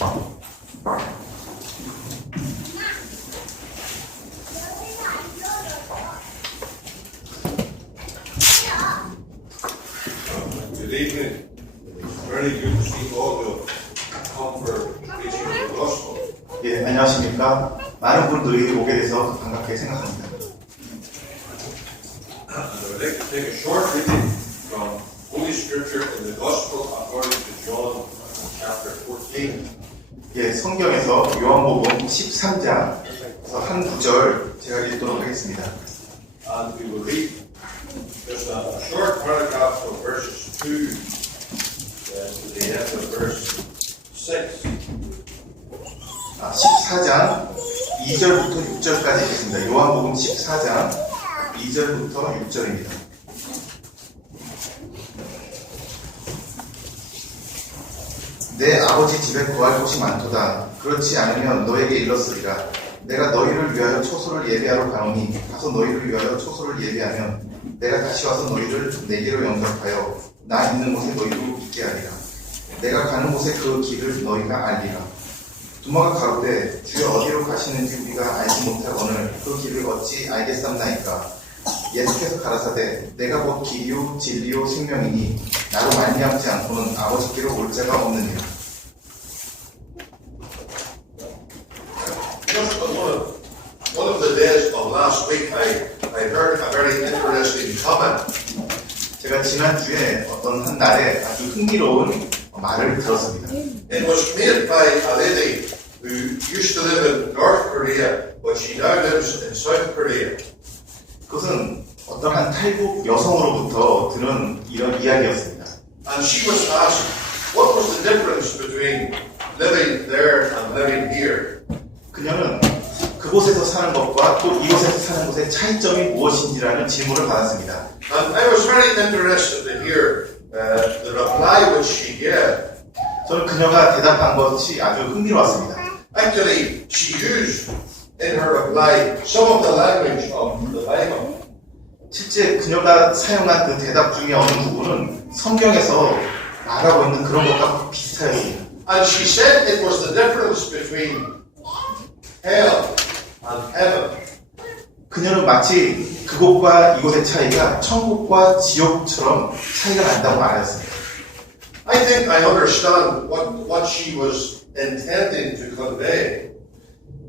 Good evening. It's very good to see all the come for preaching the gospel. 예, 안녕하십니까. 많은 분들이 오게 돼서 반갑게 생각합니다. I would like to take a short reading from Holy Scripture in the Gospel according to John chapter 14. 예, 성경에서 요한복음 13장에서 한 구절 제가 읽도록 하겠습니다. And we will read just a short paragraph from verses 2 to the end of verse 6. 14장 2절부터 6절까지 읽겠습니다. 요한복음 14장 2절부터 6절입니다. 내 아버지 집에 거할 곳이 많도다. 그렇지 않으면 너에게 일렀으리라. 내가 너희를 위하여 초소를 예배하러 가노니 가서 너희를 위하여 초소를 예배하면 내가 다시 와서 너희를 내게로 영접하여 나 있는 곳에 너희도 있게 하리라. 내가 가는 곳에 그 길을 너희가 알리라. 두마가 가로되 주여 어디로 가시는지 우리가 알지 못하거늘 그 길을 어찌 알겠삼나이까. 예수께서 가라사대 내가 곧 길이요 진리요 생명이니 나로 말미암지 않고는 아버지께로 올 자가 없느니라. Just one of the days of last week, I heard a very interesting comment. 제가 지난주에 어떤 한 날에 아주 흥미로운 말을 들었습니다. It was made by a lady who used to live in North Korea, but she now lives in South Korea. 그것은 어떤 한 탈북 여성으로부터 들은 이런 이야기였습니다. And she was asked, what was the difference between living there and living here? 그녀는 그곳에서 사는 것과 또 이곳에서 사는 것의 차이점이 무엇인지라는 질문을 받았습니다. And I was very interested to hear the reply which she gave. 저는 그녀가 대답한 것이 아주 흥미로웠습니다. Actually, she used in her reply some of the language of the Bible. 실제 그녀가 사용한 그 대답 중에 어느 부분은 성경에서 말하고 있는 그런 것과 비슷하였습니다. And she said it was the difference between hell and heaven. 그녀는 마치 그곳과 이곳의 차이가 천국과 지옥처럼 차이가 난다고 말했습니다. I think I understand what she was intending to convey.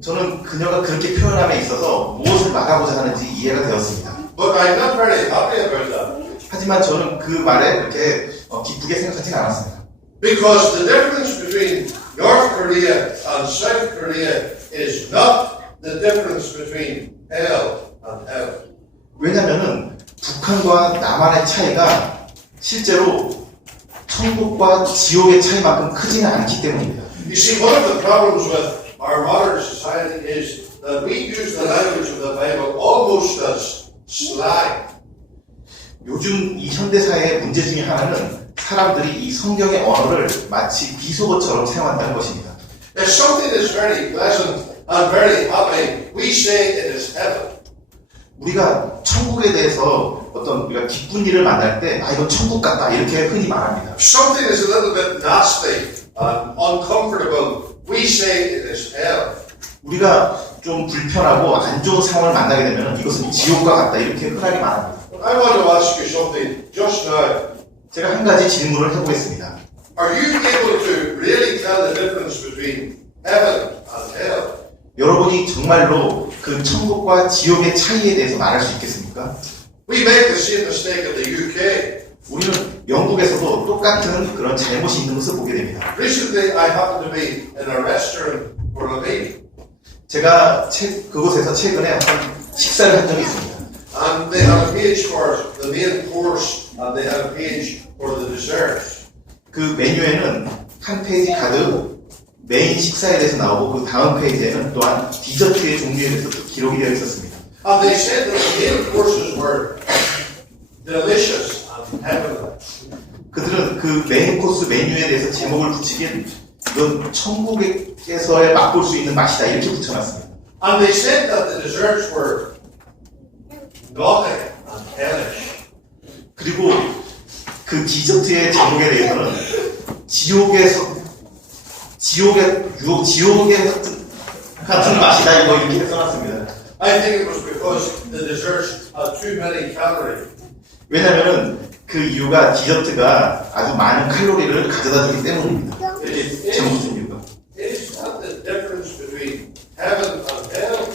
저는 그녀가 그렇게 표현함에 있어서 무엇을 말하고자 하는지 이해가 되었습니다. But I'm not very happy about that. 하지만 저는 그 말에 그렇게 기쁘게 생각하지 않았습니다. Because the difference between North Korea and South Korea is not the difference between hell and heaven. 왜냐하면 북한과 남한의 차이가 실제로 천국과 지옥의 차이만큼 크지는 않기 때문입니다. You see, one of the problems with our modern society is that we use the language of the Bible almost as slang. 요즘 이 현대사회의 문제 중에 하나는 사람들이 이 성경의 언어를 마치 비속어처럼 사용한다는 것입니다. If something is very pleasant and very happy, we say it is heaven. 우리가 천국에 대해서 어떤 우리가 기쁜 일을 만날 때 이건 천국 같다 이렇게 흔히 말합니다. If something is a little bit nasty and uncomfortable, we say it is hell. 우리가 좀 불편하고 안 좋은 상황을 만나게 되면 이것은 지옥과 같다 이렇게 흔하게 말합니다. I want to ask you something just now. 제가 한 가지 질문을 해보겠습니다. Are you able to really tell the difference between heaven and hell? 여러분이 정말로 그 천국과 지옥의 차이에 대해서 말할 수 있겠습니까? We make the same mistake in the UK. 우리는 영국에서도 똑같은 그런 잘못이 있는 것을 보게 됩니다. Recently, I happened to be in a restaurant for a meal. 제가 그곳에서 최근에 어떤 식사를 한 적이 있습니다. And they had a page for the main course and they had a page for the desserts. 그 메뉴에는 한 페이지 가득 메인 식사에 대해서 나오고 그 다음 페이지에는 또한 디저트의 종류에 대해서 또 기록이 되어 있었습니다. And they said that the main courses were delicious and heavenly. 그들은 그 메인 코스 메뉴에 대해서 제목을 붙이긴 이건 천국에서의 맛볼 수 있는 맛이다 이렇게 붙여놨습니다. And they said that the desserts were naughty and hellish. 그리고 그 디저트의 제목에 대해서는 지옥에서 지옥의 같은 맛이다 이거 이렇게 써놨습니다. I think it was because the desserts had too many calories. 왜냐면은 그 이유가 디저트가 아주 많은 칼로리를 가져다 주기 때문입니다. 잘못된 이유가. Is that the difference between heaven and hell?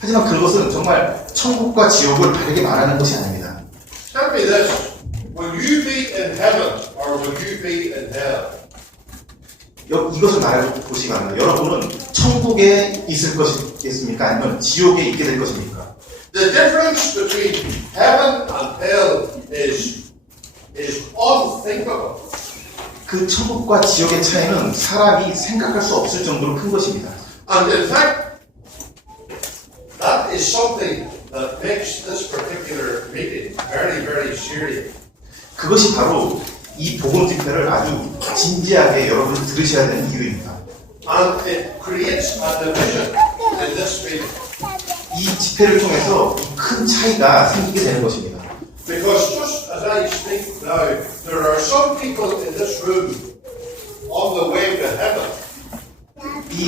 하지만 그것은 정말 천국과 지옥을 다르게 말하는 것이 아닙니다. Tell me this. Will you be in heaven or will you be in hell? 이것을 말해보시기 바랍니다. 여러분은 천국에 있을 것이겠습니까? 아니면 지옥에 있게 될 것입니까? The difference between heaven and hell is unthinkable. 그 천국과 지옥의 차이는 사람이 생각할 수 없을 정도로 큰 것입니다. And in fact, that is something that makes this particular meeting very, very serious. 그것이 바로 이 복음 집회를 아주 진지하게 여러분이 들으셔야 되는 이유입니다. And it creates a division in this meeting. 이 집회를 통해서 큰 차이가 생기게 되는 것입니다. Because just as I speak now, there are some people in this room on the way to heaven.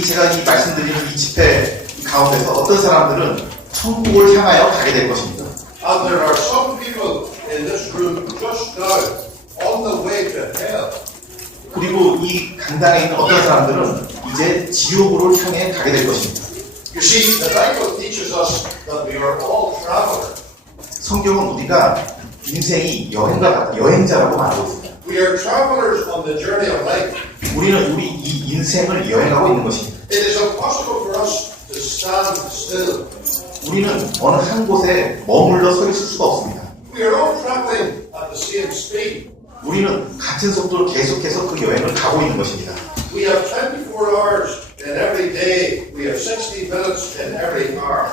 제가 이 말씀드리는 이 집회 가운데서 어떤 사람들은 천국을 향하여 가게 될 것입니다. And there are some people in this room just now on the way to hell. 그리고 이 강당에 있는 어떤 사람들은 이제 지옥으로 향해 가게 될 것입니다. You see, the Bible teaches us that we are all travelers. 성경은 우리가 인생이 여행자라고 말하고 있습니다. We are travelers on the journey of life. 우리는 우리 이 인생을 여행하고 있는 것입니다. It is impossible for us to stand still. 우리는 어느 한 곳에 머물러 서 있을 수가 없습니다. We are all traveling at the same speed. 우리는 같은 속도로 계속해서 그 여행을 가고 있는 것입니다. We have 24 hours in every day. We have 60 minutes in every hour.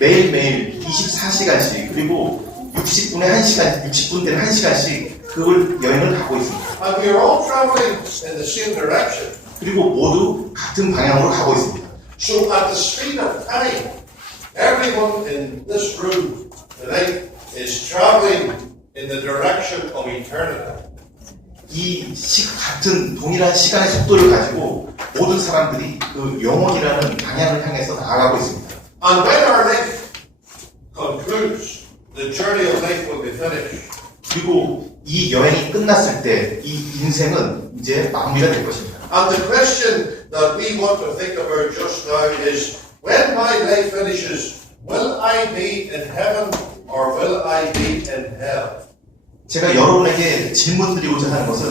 매일매일 24시간씩 그리고 60분에 1시간, 60분대는 1시간씩 그걸 여행을 가고 있습니다. And we are all traveling in the same direction. 그리고 모두 같은 방향으로 가고 있습니다. So at the speed of time, everyone in this room tonight is traveling in the direction of eternity. 같은 동일한 시간의 속도를 가지고 모든 사람들이 그 영원이라는 방향을 향해서 나아가고 있습니다. And when our life concludes, the journey of life will be finished. 그리고 이 여행이 끝났을 때 이 인생은 이제 마무리가 될 것입니다. And the question that we want to think about just now is, when my life finishes, will I be in heaven or will I be in hell? 제가 여러분에게 질문드리고자 하는 것은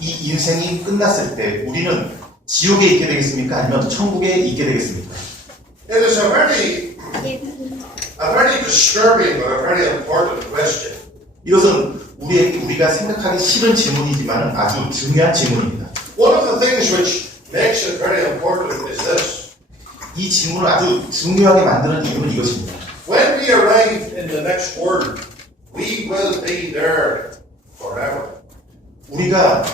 이 인생이 끝났을 때 우리는 지옥에 있게 되겠습니까? 아니면 천국에 있게 되겠습니까? It is a very disturbing but a very important question. 이것은 우리가 생각하기 싫은 질문이지만 아주 중요한 질문입니다. One of the things which makes it very important is this. 이 질문을 아주 중요하게 만드는 이유는 이것입니다. When we arrive in the next world, we will be there forever. 우리가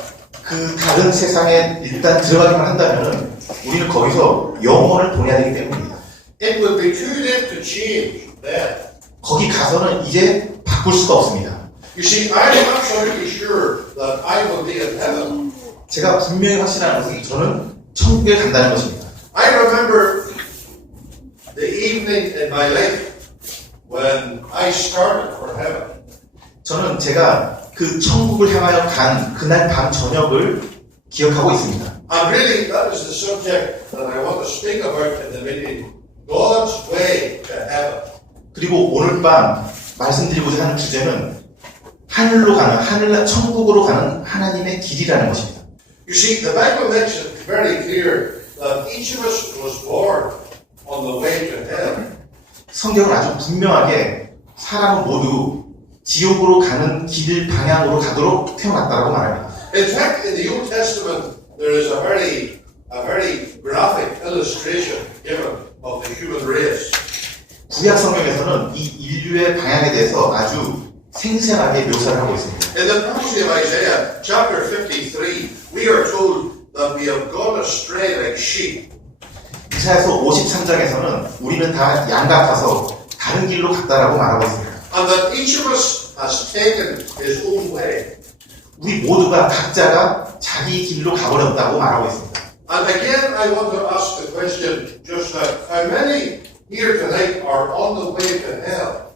그 다른 세상에 일단 들어가기만 한다면 우리는 거기서 영혼을 보내야 되기 때문입니다. It will be too late to change then. 거기 가서는 이제 바꿀 수가 없습니다. You see, I am absolutely sure that I will be in heaven. 제가 분명히 확신하는 것은 저는 천국에 간다는 것입니다. I remember the evening in my life when I started for heaven. 저는 제가 그 천국을 향하여 간 그날 밤 저녁을 기억하고 있습니다. And really, that is the subject that I want to speak about in the meeting. God's way to heaven. 그리고 오늘 밤 말씀드리고자 하는 주제는 하늘로 가는, 천국으로 가는 하나님의 길이라는 것입니다. You see, the Bible makes it very clear that each of us was born on the way to hell. 성경은 아주 분명하게 사람은 모두 지옥으로 가는 길 방향으로 가도록 태어났다고 말합니다. In fact, in the Old Testament, there is a very graphic illustration given of the human race. 구약 성경에서는 이 인류의 방향에 대해서 아주 생생하게 묘사를 하고 있습니다. In the prophecy of Isaiah, chapter 53, we are told that we have gone astray like sheep. 이사야서 53장에서는 우리는 다 양 같아서 다른 길로 갔다라고 말하고 있습니다. And that each of us has taken his own way. 우리 모두가 각자가 자기 길로 가버렸다고 말하고 있습니다. And again, I want to ask the question just now, how many here tonight are on the way to hell?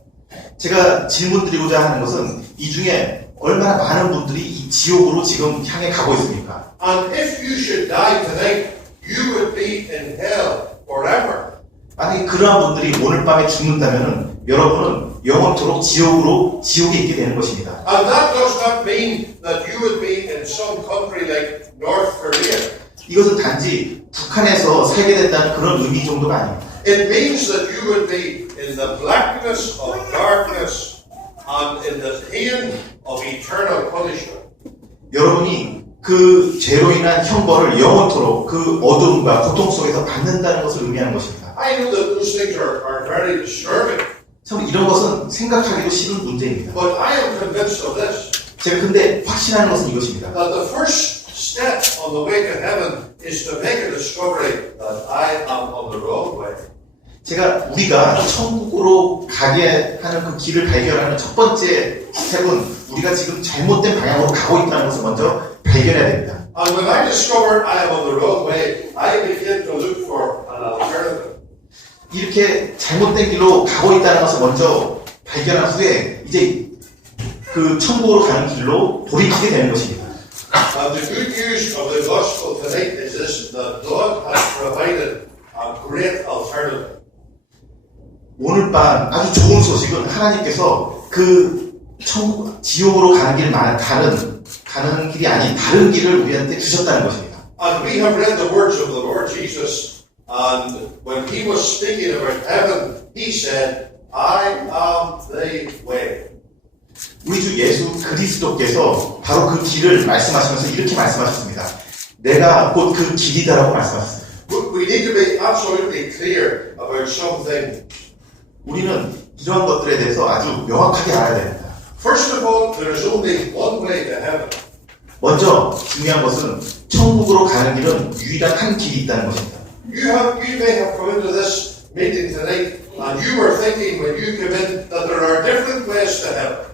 제가 질문 드리고자 하는 것은 이 중에 얼마나 많은 분들이 이 지옥으로 지금 향해 가고 있습니까? And if you should die tonight, you would be in hell forever. 만약에 그러한 분들이 오늘 밤에 죽는다면 여러분은 영원토록 지옥에 있게 되는 것입니다. And that does not mean that you would be in some country like North Korea. 이것은 단지 북한에서 살게 된다는 그런 의미 정도가 아닙니다. It means that you would be in the blackness of darkness and in the pain of eternal punishment. 여러분이 그 죄로 인한 형벌을 영원토록 그 어둠과 고통 속에서 받는다는 것을 의미하는 것입니다. I know that those things are very disturbing, 참 이런 것은 생각하기도 싫은 문제입니다. but I am convinced of this, 제가 근데 확신하는 것은 이것입니다. that the first step on the way to heaven is to make a discovery that I am on the wrong way. 우리가 천국으로 가게 하는 그 길을 발견하는 첫 번째 스텝은 우리가 지금 잘못된 방향으로 가고 있다는 것을 먼저 발견해야 됩니다. And when I discover I am on the wrong way, I begin to look for an alternative. 이렇게 잘못된 길로 가고 있다는 것을 먼저 발견한 후에 이제 그 천국으로 가는 길로 돌이키게 되는 것입니다. And the good news of the gospel tonight is this, that God has provided a great alternative. 오늘 밤 아주 좋은 소식은 하나님께서 그 지옥으로 가는 길이 아닌 다른 길을 우리한테 주셨다는 것입니다. And we have read the words of the Lord Jesus, and when he was speaking about heaven, he said, I am the way. 우리 주 예수 그리스도께서 바로 그 길을 말씀하시면서 이렇게 말씀하셨습니다. 내가 곧 그 길이다라고 말씀하셨습니다. We need to be absolutely clear about something. 우리는 이러한 것들에 대해서 아주 명확하게 알아야 됩니다. First of all, there is only one way to heaven. 먼저 중요한 것은 천국으로 가는 길은 유일한 한 길이 있다는 것입니다. You may have come into this meeting tonight, and you were thinking when you came in that there are different ways to heaven.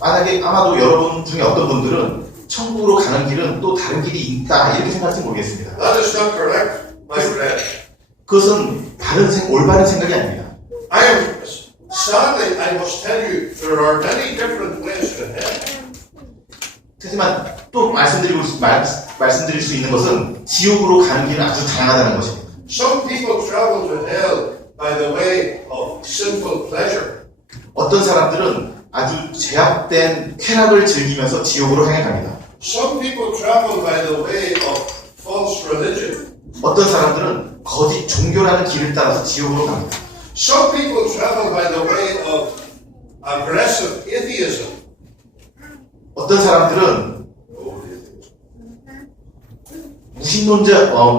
만약에 아마도 여러분 중에 어떤 분들은 천국으로 가는 길은 또 다른 길이 있다 이렇게 생각할지 모르겠습니다. That is not correct, my friend. 그것은 올바른 생각이 아닙니다. Sadly, I must tell you, there are many different ways to heaven. 하지만 또 말씀드릴 수 있는 것은 지옥으로 가는 길은 아주 다양하다는 것입니다. Some people travel to hell by the way of sinful pleasure. 어떤 사람들은 아주 제약된 쾌락을 즐기면서 지옥으로 향해 갑니다. Some people travel by the way of false religion. 어떤 사람들은 거짓 종교라는 길을 따라서 지옥으로 갑니다. Some people travel by the way of aggressive atheism. 어떤 사람들은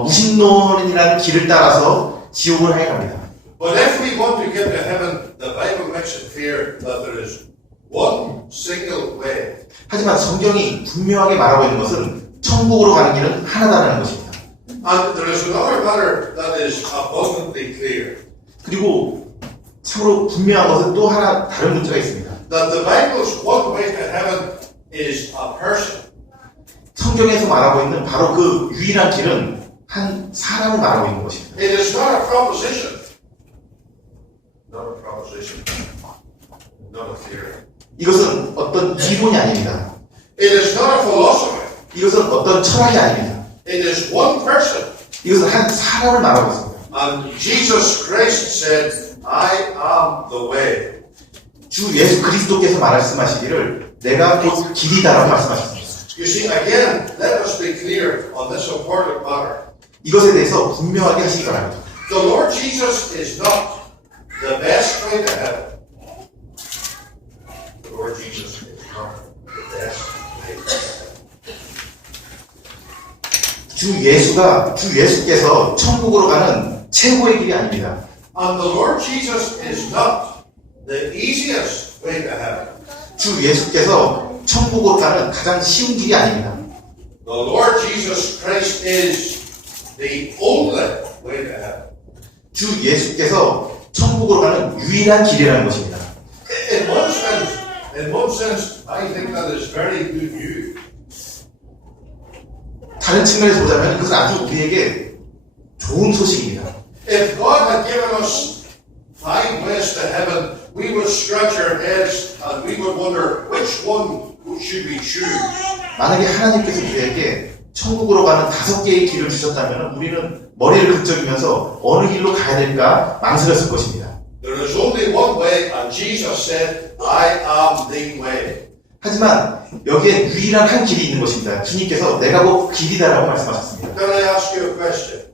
무신론이라는 길을 따라서 지옥을 향해 갑니다. But if we want to get to heaven, the Bible makes it clear that there is one single way. 하지만 성경이 분명하게 말하고 있는 것은 천국으로 가는 길은 하나다라는 것입니다. And there is another matter that is abundantly clear. 그리고 참으로 분명한 것은 또 하나 다른 문제가 있습니다. That the Bible's one way to heaven is a person. 성경에서 말하고 있는 바로 그 유일한 길은 한 사람을 말하고 있는 것입니다. It is not a proposition. Not a proposition. Not a theory. 이것은 어떤 이론이 아닙니다. It is not a philosophy. 이것은 어떤 철학이 아닙니다. It is one person. 이것은 한 사람을 말하고 있습니다. And Jesus Christ said, I am the way. 주 예수 그리스도께서 말씀하시기를 내가 곧 길이다라고 말씀하셨습니다. You see, again, let us be clear on this important matter. 이것에 대해서 분명하게 하시기 바랍니다. The Lord Jesus is not the best way to heaven. The Lord Jesus is not the best way to heaven. 주 예수께서 천국으로 가는 최고의 길이 아닙니다. And the Lord Jesus is not the easiest way to heaven. 주 예수께서 천국으로 가는 가장 쉬운 길이 아닙니다. The Lord Jesus Christ is the only way to heaven. 주 예수께서 천국으로 가는 유일한 길이라는 것입니다. In one sense, I think that is very good news. 다른 측면에서 보자면 이것은 아주 우리에게 좋은 소식입니다. If God had given us 5 ways to heaven, we would scratch our heads and we would wonder which one should we choose. 만약에 하나님께서 우리에게 천국으로 가는 5개의 길을 주셨다면 우리는 머리를 긁적이면서 어느 길로 가야 될까 망설였을 것입니다. There is only one way, and Jesus said, I am the way. 하지만 여기에 유일한 한 길이 있는 것입니다. 주님께서 내가 곧 길이다라고 말씀하셨습니다. Can I ask you a question?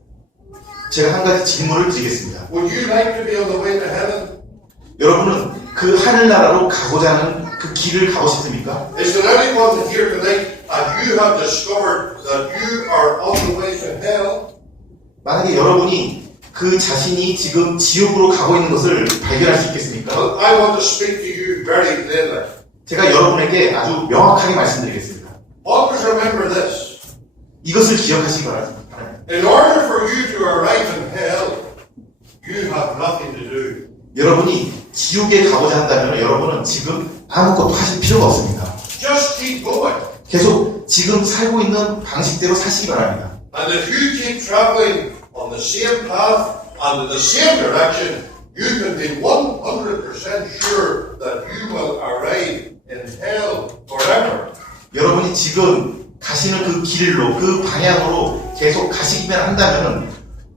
제가 한 가지 질문을 드리겠습니다. Would you like to be on the way to heaven? 여러분은 그 하늘나라로 가고자 하는 그 길을 가고 싶습니까? Is there anyone here tonight and you have discovered that you are on the way to hell? 만약에 여러분이 그 자신이 지금 지옥으로 가고 있는 것을 발견할 수 있겠습니까? Well, I want to speak to you very clearly. 제가 여러분에게 아주 명확하게 말씀드리겠습니다. Always remember this. 이것을 기억하시기 바랍니다. In order for you to arrive in hell, you have nothing to do. 여러분이 지옥에 가고자 한다면 여러분은 지금 아무것도 하실 필요가 없습니다. Just keep going. 계속 지금 살고 있는 방식대로 사시기 바랍니다. And if you keep traveling on the same path and in the same direction, you can be 100% sure that you will arrive in hell forever. 여러분이 지금 가시는 그 길로, 그 방향으로 계속 가시기만 한다면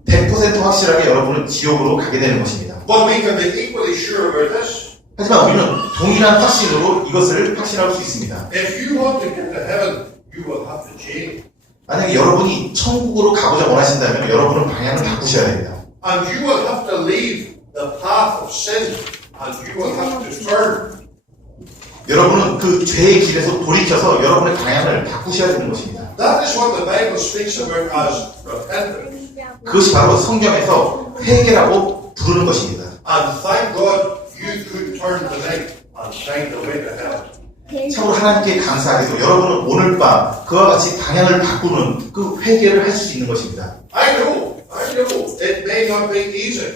100% 확실하게 여러분은 지옥으로 가게 되는 것입니다. But we can be equally sure about this. 하지만 우리는 동일한 확신으로 이것을 확신할 수 있습니다. If you want to get to heaven, you will have to change. 만약에 여러분이 천국으로 가고자 원하신다면 여러분은 방향을 바꾸셔야 됩니다. And you will have to leave the path of sin and you will have to turn. 여러분은 그 죄의 길에서 돌이켜서 여러분의 방향을 바꾸셔야 되는 것입니다. That is what the Bible speaks about as repentance. 그것이 바로 성경에서 회개라고 부르는 것입니다. And thank God you could turn tonight and find the way to hell. 참으로 하나님께 감사하게도 여러분은 오늘 밤 그와 같이 방향을 바꾸는 그 회개를 할 수 있는 것입니다. I know, it may not be easy.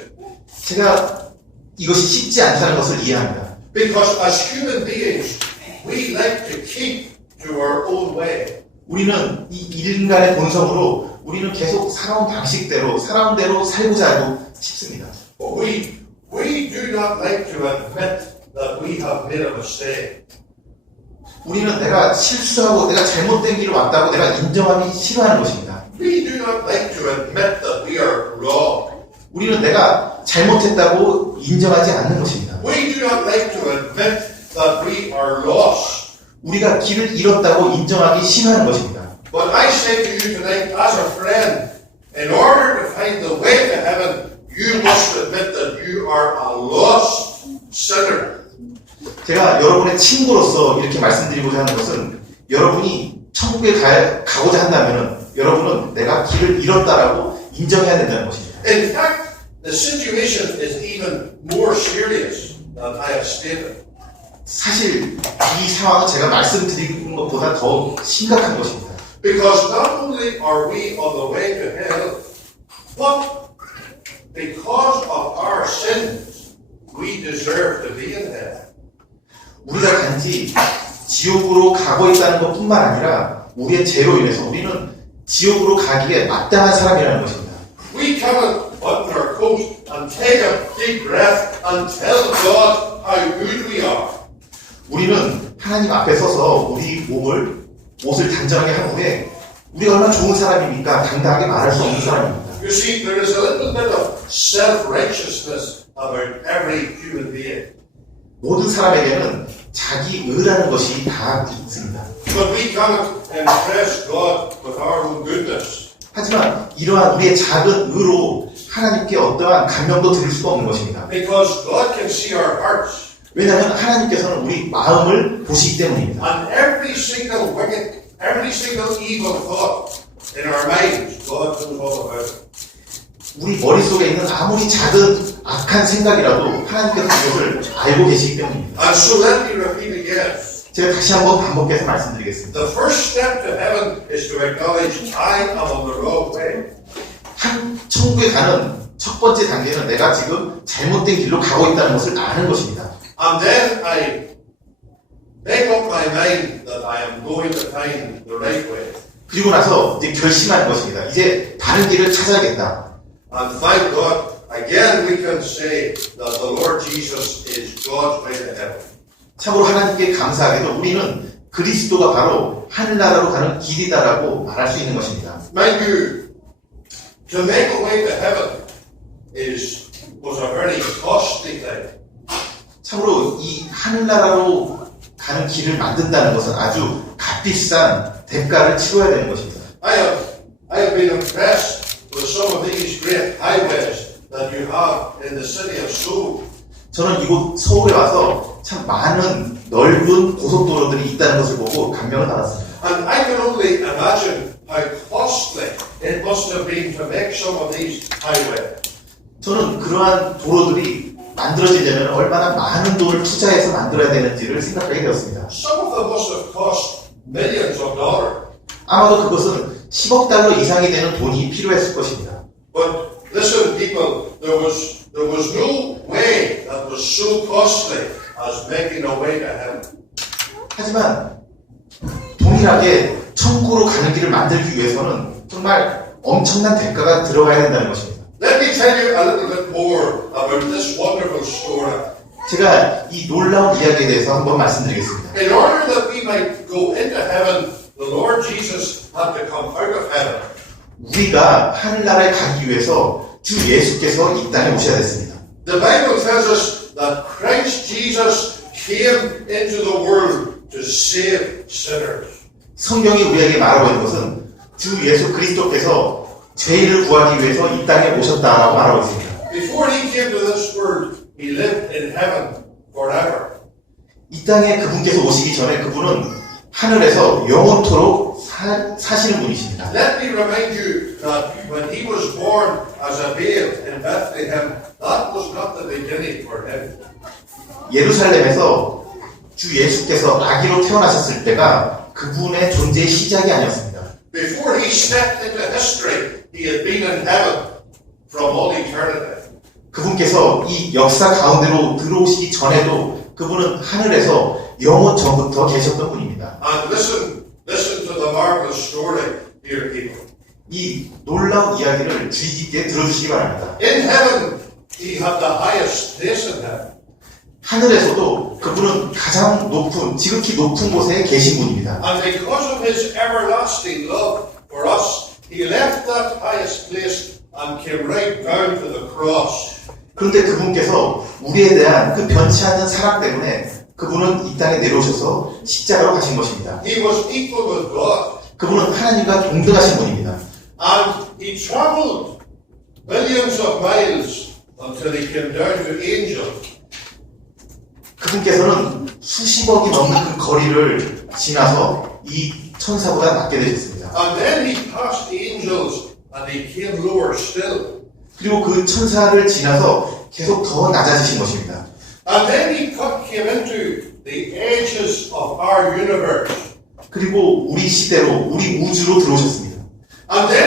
제가 이것이 쉽지 않다는 것을 이해합니다. Because as human beings, we like to keep to our own way. 우리는 이 인간의 본성으로 우리는 계속 살아온 방식대로 살아온 대로 살고자 하고 싶습니다. But we do not like to admit that we have made a mistake. 우리는 내가 실수하고 내가 잘못된 길을 왔다고 내가 인정하기 싫어하는 것입니다. We do not like to admit that we are wrong. 우리는 내가 잘못했다고 인정하지 않는 것입니다. We do not like to admit that we are lost. 우리가 길을 잃었다고 인정하기 싫어하는 것입니다. But I say to you tonight, as a friend, in order to find the way to heaven, you must admit that you are a lost sinner. 제가 여러분의 친구로서 이렇게 말씀드리고자 하는 것은 여러분이 천국에 가고자 한다면 여러분은 내가 길을 잃었다라고 인정해야 된다는 것입니다. In fact, the situation is even more serious than I have stated. 사실 이 상황은 제가 말씀드린 것보다 더 심각한 것입니다. Because not only are we on the way to hell, but because of our sins, we deserve to be in hell. 우리가 단지 지옥으로 가고 있다는 것뿐만 아니라 우리의 죄로 인해서 우리는 지옥으로 가기에 마땅한 사람이라는 것입니다. We cannot button our coat and take a deep breath and tell God how good we are. 우리는 하나님 앞에 서서 우리 옷을 단정하게 한 후에 우리가 얼마나 좋은 사람입니까? 당당하게 말할 수 없는 사람입니다. You see, there is a little bit of self-righteousness about every human being. 모든 사람에게는 자기 의라는 것이 다 있습니다. But we cannot impress God with our own goodness. 하지만 이러한 우리의 작은 의로 하나님께 어떠한 감명도 드릴 수가 없는 것입니다. Because God can see our hearts. 왜냐하면 하나님께서는 우리 마음을 보시기 때문입니다. And every single wicked, every single evil thought in our minds, God knows all about it. 우리 머릿속에 있는 아무리 작은 악한 생각이라도 하나님께서 그것을 알고 계시기 때문입니다. And so let me repeat again. 제가 다시 한번 반복해서 말씀드리겠습니다. The first step to heaven is to acknowledge I am on the wrong way. 천국에 가는 첫 번째 단계는 내가 지금 잘못된 길로 가고 있다는 것을 아는 것입니다. And then I make up my mind that I am going to find the right way. 그리고 나서 이제 결심한 것입니다. 이제 다른 길을 찾아야겠다. And thank God, again we can say that the Lord Jesus is God's way to heaven. 참고로 하나님께 감사하게도 우리는 그리스도가 바로 하늘나라로 가는 길이다라고 말할 수 있는 것입니다. Mind you, to make a way to heaven was a very costly thing. 참고로 이 하늘나라로 가는 길을 만든다는 것은 아주 값비싼 대가를 치러야 되는 것입니다. I have been impressed with some of these great highways that you have in the city of Seoul. 저는 이곳 서울에 와서 참 많은 넓은 고속도로들이 있다는 것을 보고 감명을 받았습니다. And I can only imagine how costly it must have been to make some of these highways. 저는 그러한 도로들이 만들어지려면 얼마나 많은 돈을 투자해서 만들어야 되는지를 생각하게 되었습니다. Some of them must have cost millions of dollars. 아마도 그것은 10억 달러 이상이 되는 돈이 필요했을 것입니다. But listen, people, there was no way that was so costly as making a way to heaven. 하지만 동일하게 천국으로 가는 길을 만들기 위해서는 정말 엄청난 대가가 들어가야 된다는 것입니다. Let me tell you a little bit more about this wonderful story. 제가 이 놀라운 이야기에 대해서 한번 말씀드리겠습니다. In order that we might go into heaven, the Lord Jesus had to come out of heaven. 우리가 하늘나라에 가기 위해서 주 예수께서 이 땅에 오셔야 됐습니다. The Bible tells us that Christ Jesus came into the world to save sinners. 성경이 우리에게 말하고 있는 것은 주 예수 그리스도께서 죄인을 구하기 위해서 이 땅에 오셨다라고 말하고 있습니다. Before he came to this world, he lived in heaven forever. 이 땅에 그분께서 오시기 전에 그분은 하늘에서 영원토록 사시는 분이십니다. Let me remind you that when he was born as a babe in Bethlehem, that was not the beginning for him. 예루살렘에서 주 예수께서 아기로 태어나셨을 때가 그분의 존재의 시작이 아니었습니다. Before he stepped into history, he had been in heaven from all eternity. 그분께서 이 역사 가운데로 들어오시기 전에도 그분은 하늘에서 영원 전부터 계셨던 분입니다. And listen to the marvelous story, dear people. 이 놀라운 이야기를 주의 깊게 들어주시기 바랍니다. In heaven, he had the highest place in heaven. 하늘에서도 그분은 가장 높은, 지극히 높은 곳에 계신 분입니다. And because of his everlasting love for us, he left that highest place and came right down to the cross. 그런데 그분께서 우리에 대한 그 변치 않는 사랑 때문에 그분은 이 땅에 내려오셔서 십자가로 가신 것입니다. He was equal with God. 그분은 하나님과 동등하신 분입니다. And he traveled millions of miles until he came down to angels. 그분께서는 수십억이 넘는 그 거리를 지나서 이 천사보다 낮게 되셨습니다. And then he passed angels and he came lower still. 그리고 그 천사를 지나서 계속 더 낮아지신 것입니다. And then he came into the edges of our universe. 그리고 우리 시대로, 우리 우주로 들어오셨습니다. And then